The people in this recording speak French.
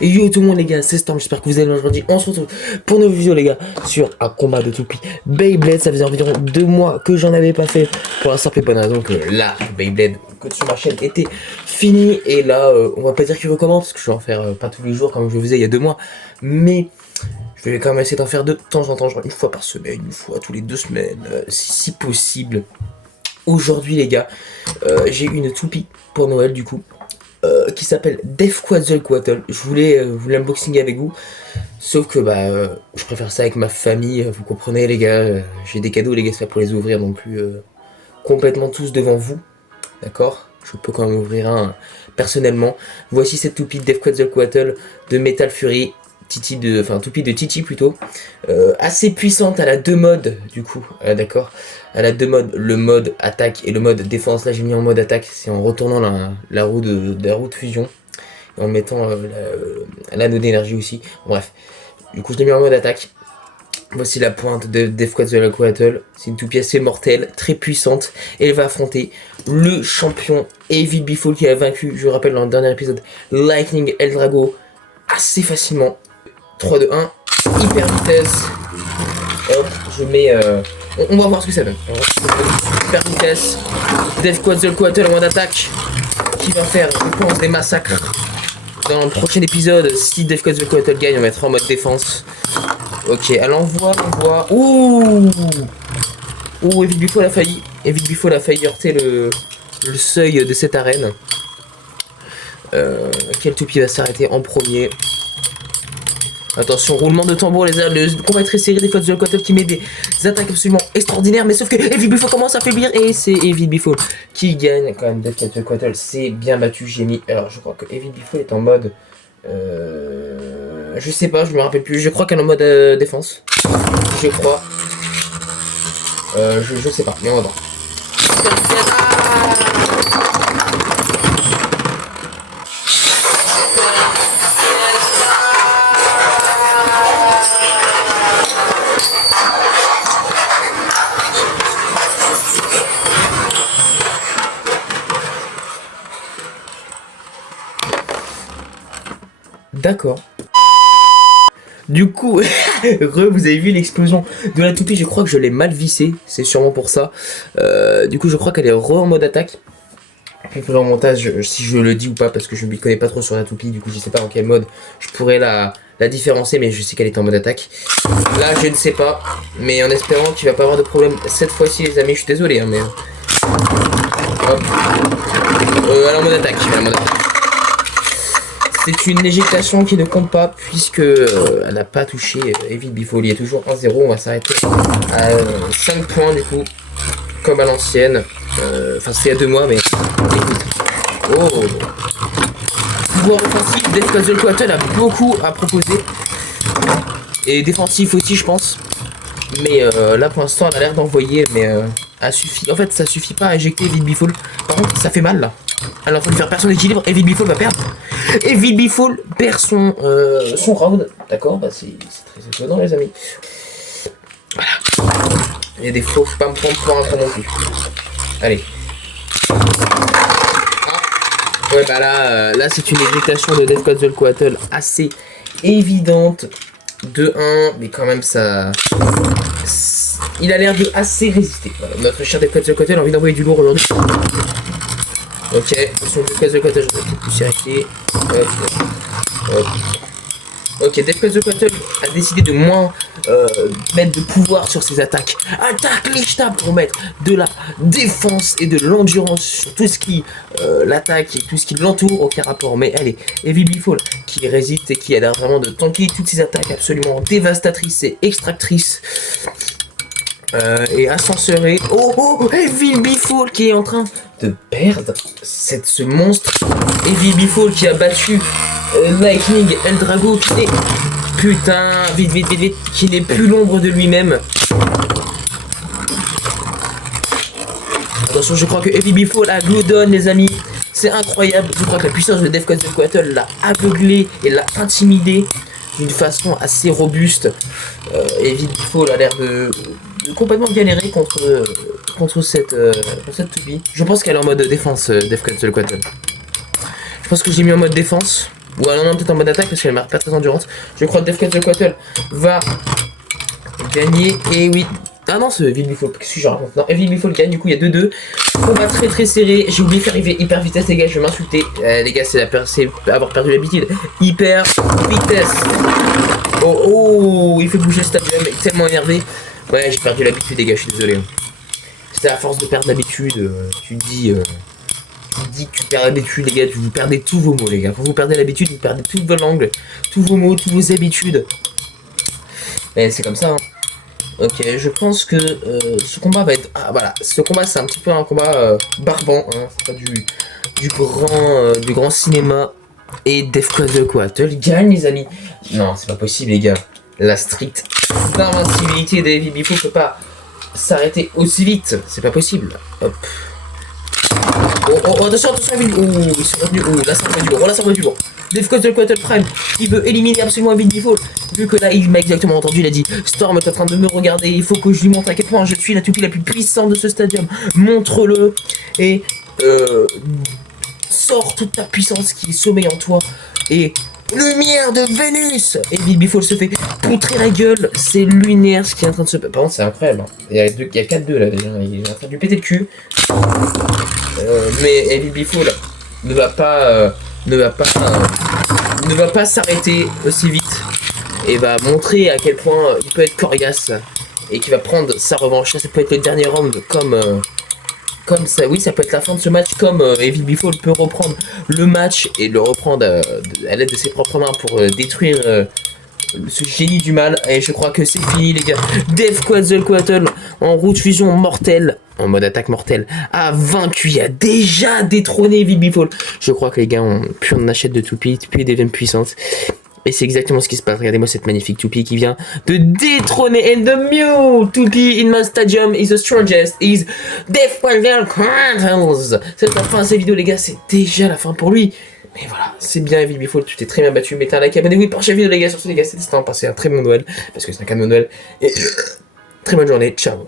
Et yo tout le monde les gars, c'est Storm, j'espère que vous allez bien aujourd'hui. On se retrouve pour une nouvelle vidéo les gars sur un combat de toupie Beyblade. Ça faisait environ 2 mois que j'en avais pas fait pour la simple et bonne raison que là, Beyblade que sur ma chaîne était fini. Et là, on va pas dire qu'il recommence parce que je vais en faire pas tous les jours comme je le faisais il y a 2 mois. Mais je vais quand même essayer d'en faire de temps en temps, genre une fois par semaine, une fois tous les 2 semaines, si possible. Aujourd'hui les gars, j'ai une toupie pour Noël du coup. Qui s'appelle Deffquatzalcoatl. Je voulais l'unboxing avec vous, sauf que je préfère ça avec ma famille, vous comprenez les gars, j'ai des cadeaux les gars, c'est pas pour les ouvrir non plus complètement tous devant vous, d'accord? Je peux quand même ouvrir un personnellement. Voici cette toupie de Deffquatzalcoatl de Metal Fury, toupie de Titi plutôt, assez puissante. Elle a 2 modes du coup, d'accord, elle a 2 modes, le mode attaque et le mode défense. Là j'ai mis en mode attaque, c'est en retournant la roue de fusion et en mettant l'anneau d'énergie aussi, bref, du coup je l'ai mis en mode attaque. Voici la pointe de Deffquatzalcoatl, c'est une toupie assez mortelle, très puissante, et elle va affronter le champion Evil Beefall qui a vaincu, je vous rappelle dans le dernier épisode, Lightning Eldrago assez facilement. 3, 2, 1, hyper vitesse. Hop, je mets. On va voir ce que ça donne. Hyper vitesse. Deffquatzalcoatl en mode attaque. Qui va faire, je pense, des massacres. Dans le prochain épisode, si Deffquatzalcoatl gagne, on mettra en mode défense. Ok, elle envoie. Ouh! Ouh, Evil Beefall a failli. Evil Beefall a failli heurter le seuil de cette arène. Quel toupie va s'arrêter en premier? Attention, roulement de tambour, le combat est très serré. Deffquatzalcoatl qui met des attaques absolument extraordinaires, mais sauf que Evil Beefall commence à faiblir et c'est Evil Beefall qui gagne quand même. Deffquatzalcoatl c'est bien battu, j'ai mis. Alors je crois que Evil Beefall est en mode. Je sais pas, je me rappelle plus. Je crois qu'elle est en mode défense. Je crois. Je sais pas, mais on va voir. D'accord. Du coup, vous avez vu l'explosion de la toupie, je crois que je l'ai mal vissée, c'est sûrement pour ça. Du coup, je crois qu'elle est en mode attaque. Je ferai en montage si je le dis ou pas, parce que je ne m'y connais pas trop sur la toupie, du coup je sais pas en quel mode je pourrais la différencier, mais je sais qu'elle est en mode attaque. Là, je ne sais pas, mais en espérant qu'il va pas avoir de problème cette fois-ci les amis, je suis désolé, hein, mais... Hop. Elle est en mode attaque, C'est une éjectation qui ne compte pas puisque elle n'a pas touché Evil Beefall. Il y a toujours 1-0. On va s'arrêter à 5 points du coup, comme à l'ancienne. Enfin, c'était il y a 2 mois, mais écoute. Oh! Pouvoir offensif, Deffquatzalcoatl a beaucoup à proposer. Et défensif aussi, je pense. Mais là pour l'instant, elle a l'air d'envoyer, mais elle suffit. En fait, ça suffit pas à éjecter Evil Beefall. Par contre, ça fait mal là. Elle est en train de faire perdre son équilibre. Evil Beefall va perdre. Evil Beefall perd son round. D'accord, c'est très étonnant les amis. Voilà. Il y a des faux, faut pas me prendre pour un con non plus. Allez. Ah. Ouais là c'est une éjectation de Deffquatzalcoatl assez évidente. 2-1, mais quand même ça... Il a l'air de assez résister. Voilà, notre cher Deffquatzalcoatl a envie d'envoyer du lourd aujourd'hui. Ok, sur Deffquatzalcoatl, j'aurais pu plus arrêter. Ok, Deffquatzalcoatl a décidé de moins mettre de pouvoir sur ses attaques. Attaque Lichtab pour mettre de la défense et de l'endurance sur tout ce qui l'attaque et tout ce qui l'entoure, aucun rapport. Mais allez, Evil Beefall qui résiste et qui a l'air vraiment de tanker toutes ses attaques absolument dévastatrices et extractrices. Et ascenseuré. Oh, Evil Beefall qui est en train de perdre ce monstre. Evil Beefall qui a battu Lightning Eldrago qui est... Putain, vite, qui n'est plus l'ombre de lui-même. Attention, je crois que Evil Beefall a Gloodon les amis. C'est incroyable, je crois que la puissance de Deffquatzalcoatl l'a aveuglé et l'a intimidé d'une façon assez robuste. Evil Beefall a l'air de complètement galérer contre cette toupie. Je pense qu'elle est en mode défense, Deffquatzalcoatl. Je pense que j'ai mis en mode défense. Ou alors non, peut-être en mode attaque parce qu'elle m'a pas très endurante. Je crois que Def4ZQuatel va gagner. Et oui. Ah non, c'est Vilbifol. Qu'est-ce que je raconte? Non, Vilbifol gagne. Du coup, il y a 2-2. Combat très très serré. J'ai oublié d'arriver hyper vitesse, les gars. Je vais m'insulter. Les gars, c'est avoir perdu l'habitude. Hyper vitesse. Oh oh, il fait bouger le stadium. Il est tellement énervé. Ouais, j'ai perdu l'habitude, les gars. Je suis désolé. C'est à force de perdre l'habitude. Tu te dis que tu perds l'habitude, les gars. Vous perdez tous vos mots, les gars. Quand vous perdez l'habitude, vous perdez toute votre langue, tous vos mots, toutes vos habitudes. Et c'est comme ça, hein. Ok, je pense que ce combat va être... Ah voilà, ce combat c'est un petit peu un combat barbant, hein. C'est pas du grand cinéma. Et Def4ZQuatel gagne, les amis. Non, c'est pas possible, les gars. La stricte invincibilité de Vilbifol peut pas s'arrêter aussi vite. C'est pas possible. Hop. Oh, attention, Vilbifol. Oh, ils sont revenus. Oh, là ça envoie du lourd. Oh, là ça envoie du lourd. Def4ZQuatel Prime, il veut éliminer absolument Vilbifol. Vu que là, il m'a exactement entendu, il a dit Storm est en train de me regarder, il faut que je lui montre à quel point je suis la toupie la plus puissante de ce stadium. Montre-le et sors toute ta puissance qui est sommeille en toi. Et lumière de Vénus. Et Vilbifol se fait poutrer la gueule. C'est lunaire ce qui est en train de se... Par contre, c'est incroyable. Hein. Il y a 4-2 là déjà. Il est en train de lui péter le cul. Mais Vilbifol ne va pas s'arrêter aussi vite et va montrer à quel point il peut être coriace et qu'il va prendre sa revanche. Ça peut être le dernier round comme ça. Oui, ça peut être la fin de ce match, comme Vilbifol peut reprendre le match et le reprendre à l'aide de ses propres mains pour détruire ce génie du mal. Et je crois que c'est fini, les gars. Def4ZQuatel en route fusion mortelle, en mode attaque mortelle, a vaincu, il a déjà détrôné Vilbifol. Je crois que les gars, plus on achète de toupies, plus ils deviennent puissantes. Et c'est exactement ce qui se passe. Regardez-moi cette magnifique toupie qui vient de détrôner. And the new toupie in my stadium is the strongest is Def4ZQuatel. C'est la fin de cette vidéo, les gars. C'est déjà la fin pour lui. Mais voilà, c'est bien Vilbifol, tu t'es très bien battu. Mettez un like, abonnez-vous et prochaine vidéo, les gars. Sur ce, les gars, c'était passez un très bon Noël. Parce que c'est un cadeau de Noël. Et très bonne journée. Ciao.